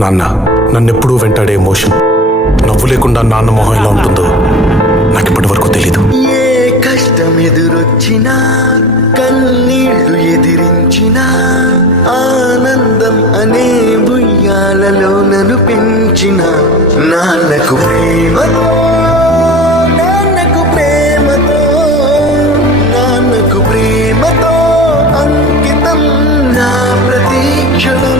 నాన్న నన్నెప్పుడూ వెంటాడే ఎమోషన్, నవ్వు లేకుండా నాన్న మొహం ఎలా ఉంటుందో నాకు ఇప్పటి వరకు తెలీదు. ఏ కష్టం ఎదురొచ్చినా, కన్నీళ్లు ఎదిరించినా, ఆనందం అనే ఉయ్యాలలో నన్ను పెంచిన నాన్నకు ప్రేమతో, నాన్నకు ప్రేమతో, నాన్నకు ప్రేమతో అంకితం నా ప్రతి క్షణం.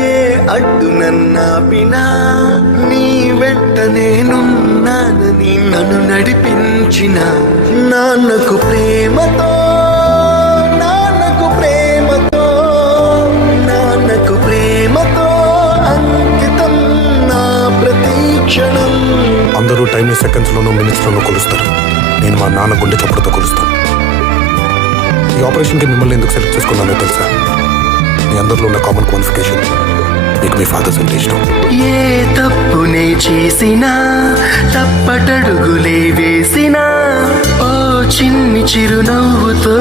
ఏ అడ్డు నన్నాపినా నీ వెంట నేనున్నానని నన్ను నడిపించిన నాన్నకు ప్రేమతో, నాన్నకు ప్రేమతో, నాన్నకు ప్రేమతో అంకితం నా ప్రతి క్షణం. అందరూ టైంని సెకండ్స్లోనూ మినిట్స్లోనూ కొలుస్తారు, నేను మా నాన్న గుండె చప్పుడుతో కొలుస్తాను. ఈ ఆపరేషన్కి మిమ్మల్ని ఎందుకు సెలెక్ట్ చేసుకున్నానో తెలుసా? మీ అందరిలో ఉన్న కామన్ క్వాలిఫికేషన్ మీకు మీ ఫాదర్స్ అంటే ఇష్టం. ఏ తప్పునే చేసినా, తప్పటడుగులే వేసినా, ఓ చిన్ని చిరునవ్వుతో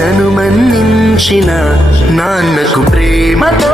నన్ను మన్నించిన నాన్నకు ప్రేమతో.